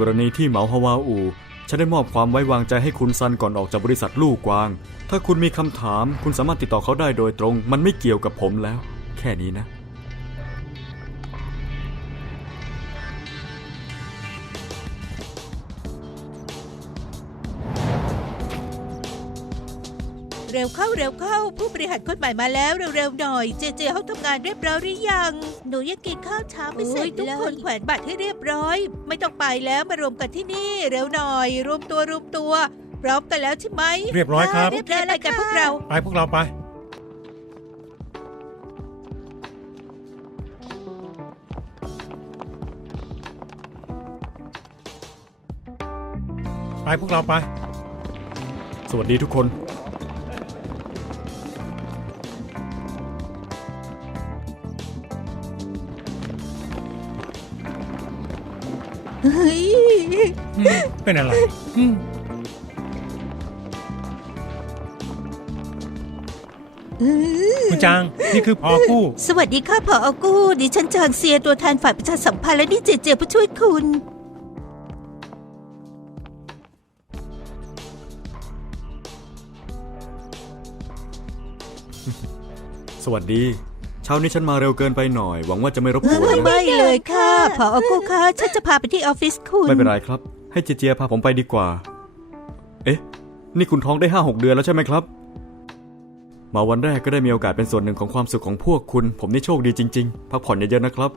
กรณีที่เหมาฮาวาอูฉันได้มอบความไว้วางใจให้คุณซันก่อนออกจากบริษัทลูกกวาง ถ้าคุณมีคำถามคุณสามารถติดต่อเขาได้โดยตรง มันไม่เกี่ยวกับผมแล้ว แค่นี้นะ ร็วเข้าเร็วเข้า ผู้บริหารคนใหม่มาแล้วเร็วๆหน่อย เจเจเขาทำงานเรียบร้อยหรือยัง หนูยังกินข้าวเช้าไม่เสร็จทุกคนแขวนบัตรให้เรียบร้อย ไม่ต้องไปแล้วมารวมกันที่นี่เร็วหน่อย รวมตัวรวมตัวพร้อมกันแล้วใช่ไหมเรียบร้อยครับเรียบร้อยอะไรกันพวกเราไปพวกเราไปไปพวกเราไป สวัสดีทุกคน ฮ้ยอืมเป็นอะไรอืมคุณจาง นี่คือพอกู้ สวัสดีค่ะผออกู้ ดิฉันจางเซียตัวแทนฝ่ายประชาสัมพันธ์และนี่เจเจผู้ช่วยคุณ สวัสดีเช้านี้ฉันมาเร็วเกินไปหน่อย หวังว่าจะไม่รบกวนไม่นะไม่เลยค่ะผออกู้คะฉันจะพาไปที่ออฟฟิศคุณ ไม่เป็นไรครับ ให้เจเจียพาผมไปดีกว่า เอ๊ะ นี่คุณท้องได้ห้าหกเดือนแล้วใช่ไหมครับ มาวันแรกก็ได้มีโอกาสเป็นส่วนหนึ่งของความสุขของพวกคุณ ผมนี่โชคดีจริง ๆ พักผ่อนเยอะๆนะครับ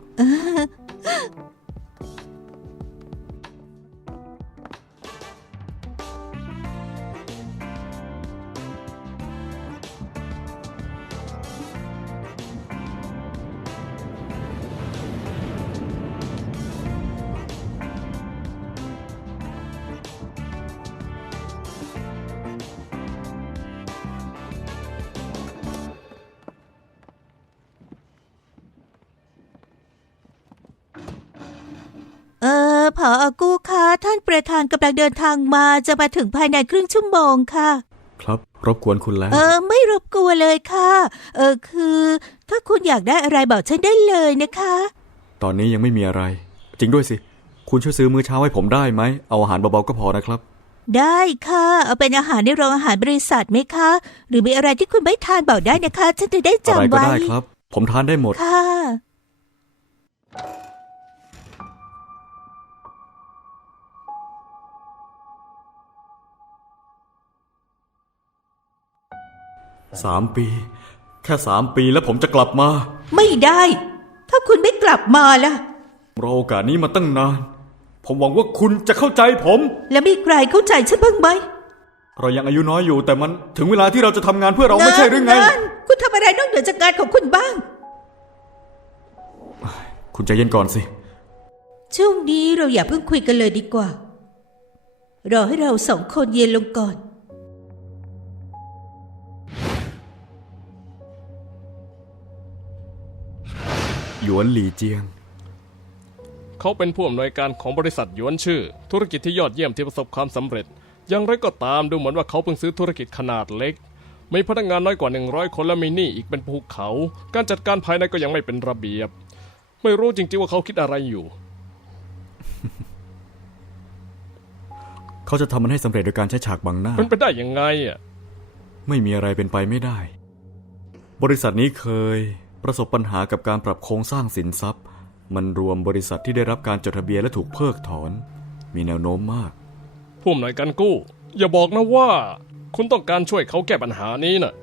ผออกู้คะท่านประธานกำลังเดินทางมาจะมาถึงภายในครึ่งชั่วโมงค่ะ ครับ รบกวนคุณแล้ว เออ ไม่รบกวนเลยค่ะ เออคือ ถ้าคุณอยากได้อะไรบอกฉันได้เลยนะคะ ตอนนี้ยังไม่มีอะไร จริงด้วยสิ คุณช่วยซื้อมื้อเช้าให้ผมได้ไหม เอาอาหารเบาๆก็พอนะครับ ได้ค่ะ เอาเป็นอาหารในโรงอาหารบริษัทไหมคะ หรือมีอะไรที่คุณไม่ทานบอกได้นะคะ ฉันจะได้อะไรจำก็ไว้ได้ครับ ผมทานได้หมดค่ะ สามปี แค่สามปีแล้วผมจะกลับมา ไม่ได้ ถ้าคุณไม่กลับมาล่ะรอโอกาสนี้มาตั้งนาน ผมหวังว่าคุณจะเข้าใจผม แล้วมีใครเข้าใจฉันบ้างไหม เรายังอายุน้อยอยู่แต่มันถึงเวลาที่เราจะทำงานเพื่อเราไม่ใช่หรือไง นั่นคุณทำอะไรนอกเหนือจากงานของคุณบ้าง คุณใจเย็นก่อนสิ ช่วงนี้เราอย่าเพิ่งคุยกันเลยดีกว่า รอให้เราสองคนเย็นลงก่อน หยวนหลีเจียง เขาเป็นผู้อำนวยการของบริษัทหยวนชื่อ ธุรกิจที่ยอดเยี่ยมที่ประสบความสำเร็จ อย่างไรก็ตามดูเหมือนว่าเขาเพิ่งซื้อธุรกิจขนาดเล็ก มีพนักงานน้อยกว่า 100 คนและมีหนี้อีกเป็นภูเขา การจัดการภายในก็ยังไม่เป็นระเบียบ ไม่รู้จริงๆว่าเขาคิดอะไรอยู่ เขาจะทำมันให้สำเร็จโดยการใช้ฉากบังหน้าเป็นไปได้ยังไงอะ ไม่มีอะไรเป็นไปไม่ได้ บริษัทนี้เคย ประสบปัญหากับการปรับโครงสร้างสินทรัพย์ มันรวมบริษัทที่ได้รับการจดทะเบียนและถูกเพิกถอน มีแนวโน้มมาก ผู้อำนวยการกู้ อย่าบอกนะว่า คุณต้องการช่วยเขาแก้ปัญหานี้น่ะ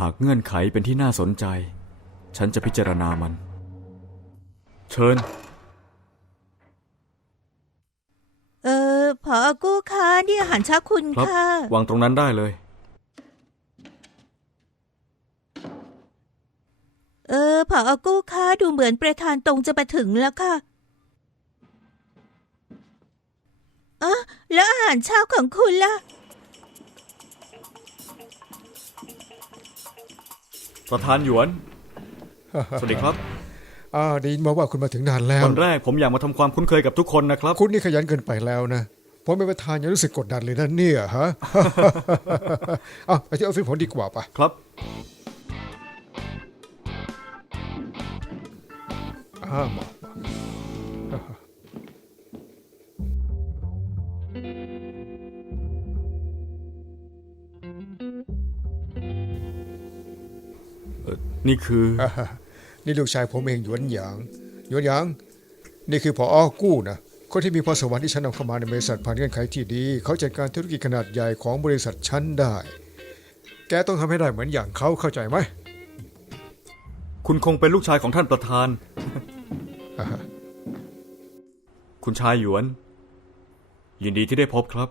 หากเงื่อนไขเป็นที่น่าสนใจ ฉันจะพิจารณามัน เชิญาหารเช้าคุณครับค่ะ วางตรงนั้นได้เลย เออพอกู้ค่ะดูเหมือนประธานตรงจะมาถึงแล้วค่ะอะแล้วอาหารเช้าของคุณล่ะ ประธานหยวน สวัสดีครับ อ่าได้ยินมาว่าคุณมาถึงนานแล้ว วันแรกผมอยากมาทำความคุ้นเคยกับทุกคนนะครับ คุณนี่ขยันเกินไปแล้วนะ ผมเป็นประธานยังรู้สึกกดดันเลยนะเนี่ยฮะอะไปที่ออฟฟิศผมดีกว่าปะครับอ่ามามานี่คืออ่านี่ลูกชายผมเองหยวนหยาง หยวนหยาง นี่คือพออกู้นะ คนที่มีพรสวรรค์ที่ฉันนำเข้ามาในบริษัทผ่านเงื่อนไขที่ดี เขาจัดการธุรกิจขนาดใหญ่ของบริษัทฉันได้ แกต้องทำให้ได้เหมือนอย่างเขาเข้าใจไหม คุณคงเป็นลูกชายของท่านประธานอ่าฮะคุณชายหยวน ยินดีที่ได้พบครับ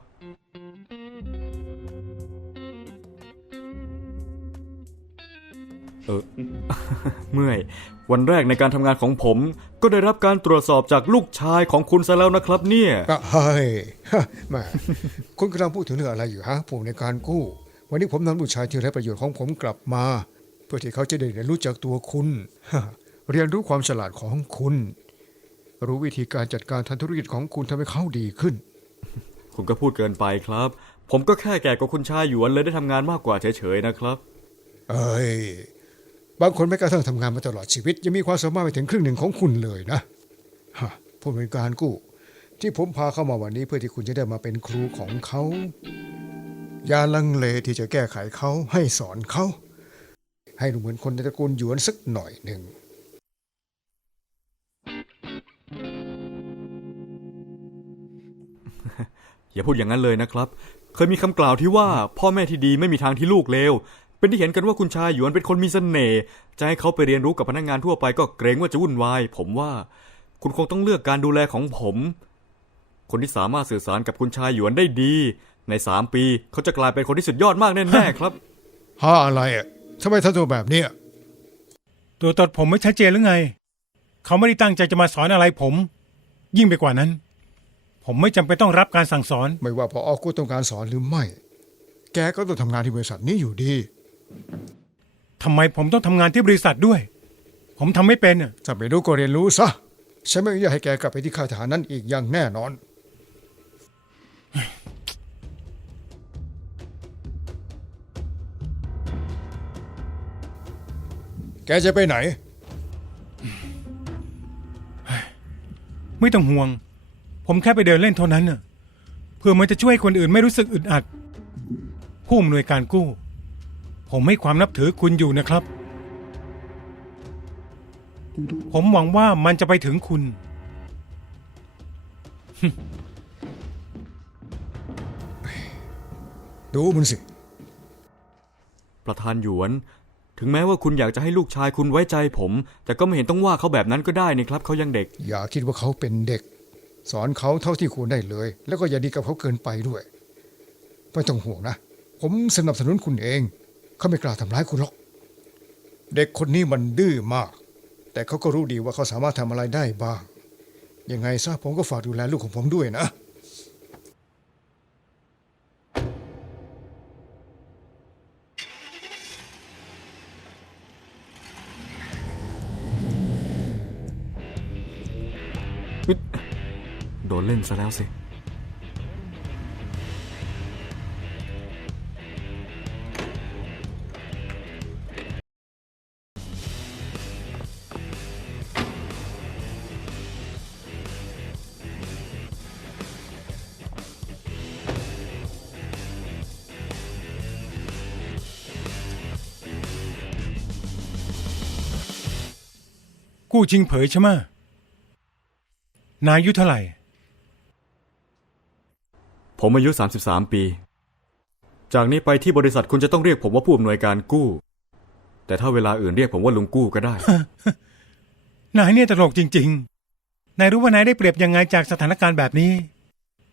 เออ เมื่อย วันแรกในการทำงานของผม ก็ได้รับการตรวจสอบจากลูกชายของคุณซะแล้วนะครับ เนี่ยอะเฮ้ยฮะแหม่คุณกำลังพูดถึงเรื่องอะไรอยู่ฮะผมในการกู้ วันนี้ผมนำลูกชายที่ไร้ประโยชน์ของผมกลับมา เพื่อที่เขาจะได้เรียนรู้จากตัวคุณฮะเรียนรู้ความฉลาดของคุณ รู้วิธีการจัดการทางธุรกิจของคุณทำให้เขาดีขึ้น คุณก็พูดเกินไปครับ ผมก็แค่แก่กว่าคุณชายหยวนเลยได้ทำงานมากกว่าเฉยๆนะครับ เอ้ย บางคนไม่กระทั่งทำงานมาตลอดชีวิต ยังมีความสามารถไปถึงครึ่งหนึ่งของคุณเลยนะฮะพูดเป็นการกู้ ที่ผมพาเข้ามาวันนี้เพื่อที่คุณจะได้มาเป็นครูของเขาอย่าลังเลที่จะแก้ไขเขาให้สอนเขา ให้ดูเหมือนคนในตระกูลหยวนสักหน่อยหนึ่งอย่าพูดอย่างนั้นเลยนะครับ เคยมีคำกล่าวที่ว่า พ่อแม่ที่ดีไม่มีทางที่ลูกเลว เป็นที่เห็นกันว่าคุณชายหยวนเป็นคนมีเสน่ห์จะให้เขาไปเรียนรู้กับพนักงานทั่วไปก็เกรงว่าจะวุ่นวาย ผมว่า คุณคงต้องเลือกการดูแลของผม คนที่สามารถสื่อสารกับคุณชายหยวนได้ดี ในสามปีเขาจะกลายเป็นคนที่สุดยอดมากแน่ๆครับฮะอะไรอะทำไมทำตัวแบบเนี้ยตัวตนผมไม่ชัดเจนหรือไง เขาไม่ได้ตั้งใจจะมาสอนอะไรผม ยิ่งไปกว่านั้น ผมไม่จำเป็นต้องรับการสั่งสอน ไม่ว่าพออกู้ต้องการสอนหรือไม่ แกก็ต้องทำงานที่บริษัทนี้อยู่ดี ทำไมผมต้องทำงานที่บริษัทด้วย ผมทำไม่เป็นอะถ้าไม่รู้ก็เรียนรู้ซะ ฉันไม่อยากให้แกกลับไปที่ค่ายทหารนั้นอีกอย่างแน่นอน แกจะไปไหน ไม่ต้องห่วง ผมแค่ไปเดินเล่นเท่านั้นน่ะเพื่อมันจะช่วยให้คนอื่นไม่รู้สึกอึดอัด ผู้อำนวยการกู้ ผมให้ความนับถือคุณอยู่นะครับ ผมหวังว่ามันจะไปถึงคุณ ดูมันสิ ประธานหยวน ถึงแม้ว่าคุณอยากจะให้ลูกชายคุณไว้ใจผม แต่ก็ไม่เห็นต้องว่าเขาแบบนั้นก็ได้นี่ครับ เขายังเด็ก อย่าคิดว่าเขาเป็นเด็ก สอนเขาเท่าที่ควรได้เลย แล้วก็อย่าดีกับเขาเกินไปด้วย ไม่ต้องห่วงนะ ผมสนับสนุนคุณเอง เขาไม่กล้าทำร้ายคุณหรอก เด็กคนนี้มันดื้อมาก แต่เขาก็รู้ดีว่าเขาสามารถทำอะไรได้บ้าง ยังไงซะผมก็ฝากดูแลลูกของผมด้วยนะ โดนเล่นซะแล้วสิ กู้ชิงเผยใช่ไหมะนายอายุเท่าไหร่ ผมอายุ 33 ปี จากนี้ไปที่บริษัทคุณจะต้องเรียกผมว่าผู้อำนวยการกู้ แต่ถ้าเวลาอื่นเรียกผมว่าลุงกู้ก็ได้ นายเนี่ยตลกจริง ๆ นายรู้ว่านายได้เปรียบยังไงจากสถานการณ์แบบนี้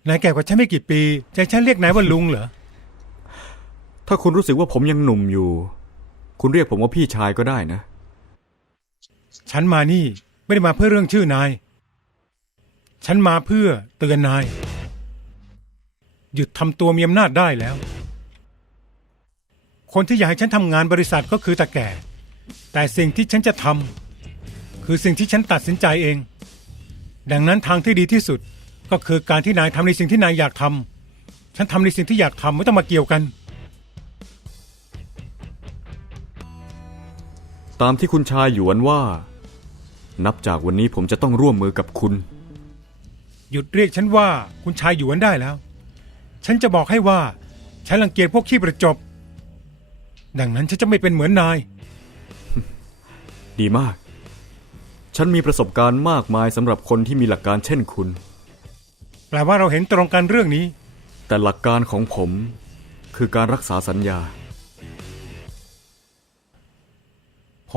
นายแก่กว่าฉันไม่กี่ปีใจะให้ฉันเรียกนายว่าลุงเหรอ ถ้าคุณรู้สึกว่าผมยังหนุ่มอยู่ คุณเรียกผมว่าพี่ชายก็ได้นะ ฉันมานี่ไม่ได้มาเพื่อเรื่องชื่อนาย ฉันมาเพื่อเตือนนาย หยุดทำตัวมีอำนาจได้แล้ว คนที่อยากให้ฉันทำงานบริษัทก็คือตาแก่ แต่สิ่งที่ฉันจะทำคือสิ่งที่ฉันตัดสินใจเอง ดังนั้นทางที่ดีที่สุดก็คือการที่นายทำในสิ่งที่นายอยากทำฉันทำในสิ่งที่อยากทำไม่ต้องมาเกี่ยวกัน ตามที่คุณชายหยวนว่า นับจากวันนี้ผมจะต้องร่วมมือกับคุณ หยุดเรียกฉันว่าคุณชายหยวนได้แล้ว ฉันจะบอกให้ว่า ฉันรังเกียจพวกขี้ประจบ ดังนั้นฉันจะไม่เป็นเหมือนนาย ดีมาก ฉันมีประสบการณ์มากมายสำหรับคนที่มีหลักการเช่นคุณ แปลว่าเราเห็นตรงกันเรื่องนี้ แต่หลักการของผมคือการรักษาสัญญา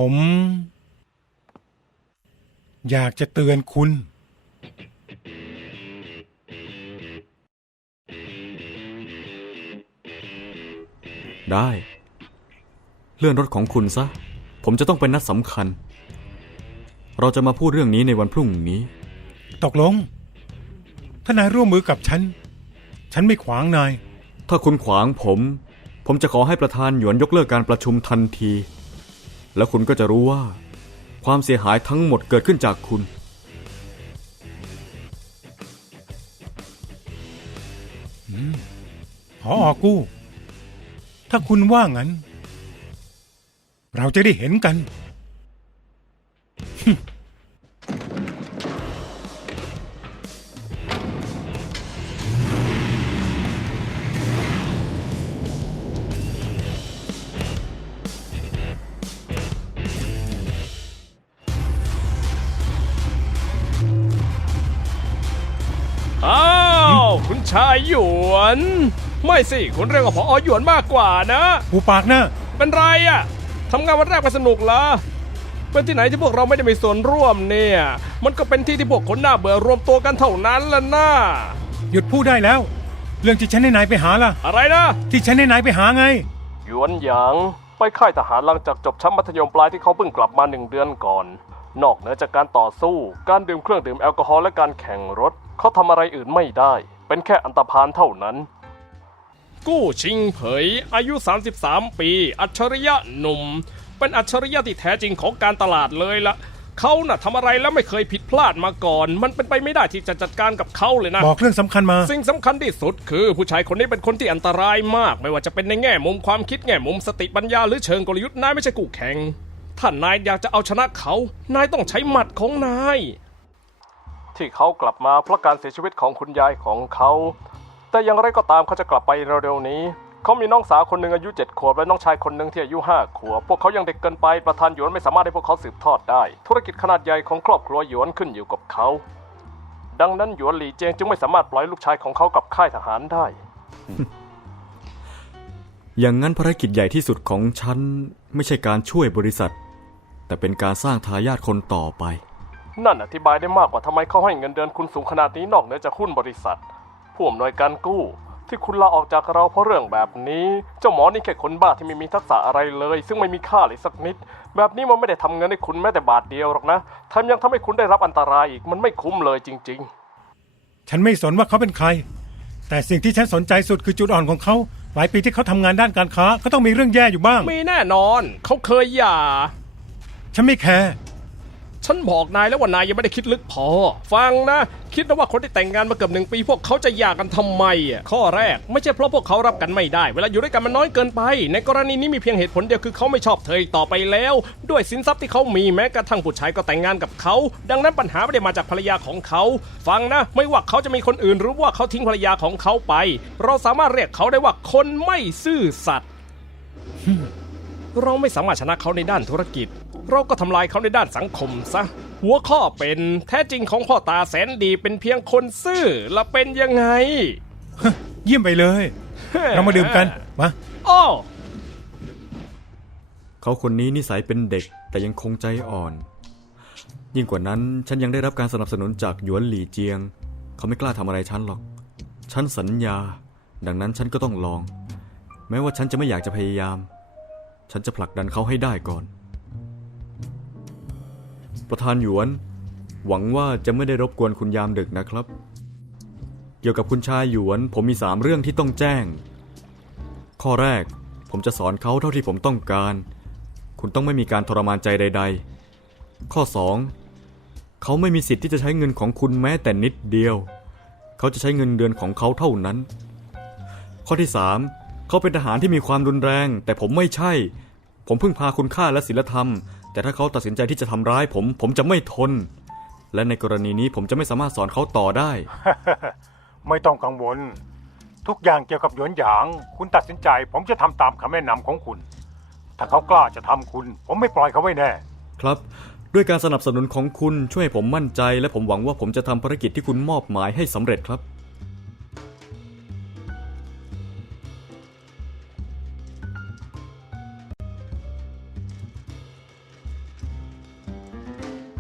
ผม อยากจะเตือนคุณ ได้ เลื่อนรถของคุณซะ ผมจะต้องเป็นนัดสำคัญ เราจะมาพูดเรื่องนี้ในวันพรุ่งนี้ ตกลง ถ้านายร่วมมือกับฉัน ฉันไม่ขวางนาย ถ้าคุณขวางผม ผมจะขอให้ประธานหยวนยกเลิกการประชุมทันที แล้วคุณก็จะรู้ว่า ความเสียหายทั้งหมดเกิดขึ้นจากคุณ พออกู้ ถ้าคุณว่างั้น เราจะได้เห็นกันายหยวน ไม่สิ คุณเรียกว่าพอหยวนมากกว่านะ หูปากนะเป็นไรอะทำงานวันแรกไม่สนุกเหรอเป็นที่ไหนที่พวกเราไม่ได้มีส่วนร่วมเนี่ย มันก็เป็นที่ที่พวกคนหน้าเบื่อรวมตัวกันเท่านั้นละนะหยุดพูดได้แล้ว เรื่องที่ฉันให้นายไปหาล่ะ อะไรนะที่ฉันให้นายไปหาไง หยวนหยางไปค่ายทหารหลังจากจบชั้นมัธยมปลายที่เขาเพิ่งกลับมาหนึ่งเดือนก่อน นอกเหนือจากการต่อสู้ การดื่มเครื่องดื่มแอลกอฮอล์และการแข่งรถ เขาทำอะไรอื่นไม่ได้ เป็นแค่อันตพานเท่านั้น กู้ชิงเผย อายุ 33 ปี อัจฉริยะหนุ่ม เป็นอัจฉริยะที่แท้จริงของการตลาดเลยละเขาน่ะทำอะไรแล้วไม่เคยผิดพลาดมาก่อน มันเป็นไปไม่ได้ที่จะจัดการกับเขาเลยนะ บอกเรื่องสำคัญมา สิ่งสำคัญที่สุดคือผู้ชายคนนี้เป็นคนที่อันตรายมาก ไม่ว่าจะเป็นในแง่มุมความคิดแง่มุมสติปัญญาหรือเชิงกลยุทธ์นายไม่ใช่กูแข่งถ้านายอยากจะเอาชนะเขา นายต้องใช้หมัดของนาย ที่เขากลับมาเพราะการเสียชีวิตของคุณยายของเขา แต่อย่างไรก็ตามเขาจะกลับไปเร็วๆนี้ เขามีน้องสาวคนหนึ่งอายุเจ็ดขวบและน้องชายคนหนึ่งที่อายุห้าขวบ พวกเขายังเด็กเกินไปประธานหยวนไม่สามารถให้พวกเขาสืบทอดได้ ธุรกิจขนาดใหญ่ของครอบครัวหยวนขึ้นอยู่กับเขา ดังนั้นหยวนหลีเจงจึงไม่สามารถปล่อยลูกชายของเขากับค่ายทหารได้ อย่างนั้นภารกิจใหญ่ที่สุดของฉันไม่ใช่การช่วยบริษัท แต่เป็นการสร้างทายาทคนต่อไป นั่นอธิบายได้มากกว่าทำไมเขาให้เงินเดือนคุณสูงขนาดนี้นอกเหนือจากหุ้นบริษัท ผู้อำนวยการกู้ ที่คุณลาออกจากเราเพราะเรื่องแบบนี้ เจ้าหมอนี่แค่คนบ้าที่ไม่มีทักษะอะไรเลย ซึ่งไม่มีค่าเลยสักนิด แบบนี้มันไม่ได้ทำเงินให้คุณแม้แต่บาทเดียวหรอกนะแถมยังทำให้คุณได้รับอันตรายอีกมันไม่คุ้มเลยจริง ๆ ฉันไม่สนว่าเขาเป็นใคร แต่สิ่งที่ฉันสนใจสุดคือจุดอ่อนของเขาหลายปีที่เขาทำงานด้านการค้าก็ต้องมีเรื่องแย่อยู่บ้าง มีแน่นอน เขาเคยหย่า ฉันไม่แคร์ ฉันบอกนายแล้วว่านายยังไม่ได้คิดลึกพอ ฟังนะ คิดนะว่าคนที่แต่งงานมาเกือบหนึ่งปี พวกเขาจะหย่ากันทำไมอะข้อแรกไม่ใช่เพราะพวกเขารับกันไม่ได้ เวลาอยู่ด้วยกันมันน้อยเกินไป ในกรณีนี้มีเพียงเหตุผลเดียวคือเขาไม่ชอบเธออีกต่อไปแล้ว ด้วยสินทรัพย์ที่เขามีแม้กระทั่งผู้ชายก็แต่งงานกับเขา ดังนั้นปัญหาไม่ได้มาจากภรรยาของเขา ฟังนะ ไม่ว่าเขาจะมีคนอื่นหรือว่าเขาทิ้งภรรยาของเขาไป เราสามารถเรียกเขาได้ว่าคนไม่ซื่อสัตย์เราไม่สามารถชนะเขาในด้านธุรกิจ เราก็ทำลายเขาในด้านสังคมซะ หัวข้อเป็นแท้จริงของพ่อตาแสนดีเป็นเพียงคนซื่อและเป็นยังไง เยี่ยมไปเลย เรามาดื่มกันมาโอ้เขาคนนี้นิสัยเป็นเด็กแต่ยังคงใจอ่อน ยิ่งกว่านั้นฉันยังได้รับการสนับสนุนจากหยวนหลี่เจียง เขาไม่กล้าทำอะไรฉันหรอก ฉันสัญญา ดังนั้นฉันก็ต้องลอง แม้ว่าฉันจะไม่อยากจะพยายาม ฉันจะผลักดันเขาให้ได้ก่อน ประธานหยวน หวังว่าจะไม่ได้รบกวนคุณยามดึกนะครับ เกี่ยวกับคุณชายหยวน ผมมีสามเรื่องที่ต้องแจ้ง ข้อแรก ผมจะสอนเขาเท่าที่ผมต้องการ คุณต้องไม่มีการทรมานใจใด ๆ ข้อ 2. เขาไม่มีสิทธิ์ที่จะใช้เงินของคุณแม้แต่นิดเดียว เขาจะใช้เงินเดือนของเขาเท่านั้น ข้อที่ 3. เขาเป็นทหารที่มีความรุนแรง แต่ผมไม่ใช่ ผมเพิ่งพาคุณค่าและศีลธรรม แต่ถ้าเขาตัดสินใจที่จะทำร้ายผม ผมจะไม่ทน และในกรณีนี้ผมจะไม่สามารถสอนเขาต่อได้ ไม่ต้องกังวล ทุกอย่างเกี่ยวกับหยวนหยาง คุณตัดสินใจ ผมจะทำตามคำแนะนำของคุณ ถ้าเขากล้าจะทำคุณ ผมไม่ปล่อยเขาไว้แน่ ครับ ด้วยการสนับสนุนของคุณช่วยให้ผมมั่นใจ และผมหวังว่าผมจะทำภารกิจที่คุณมอบหมายให้สำเร็จครับ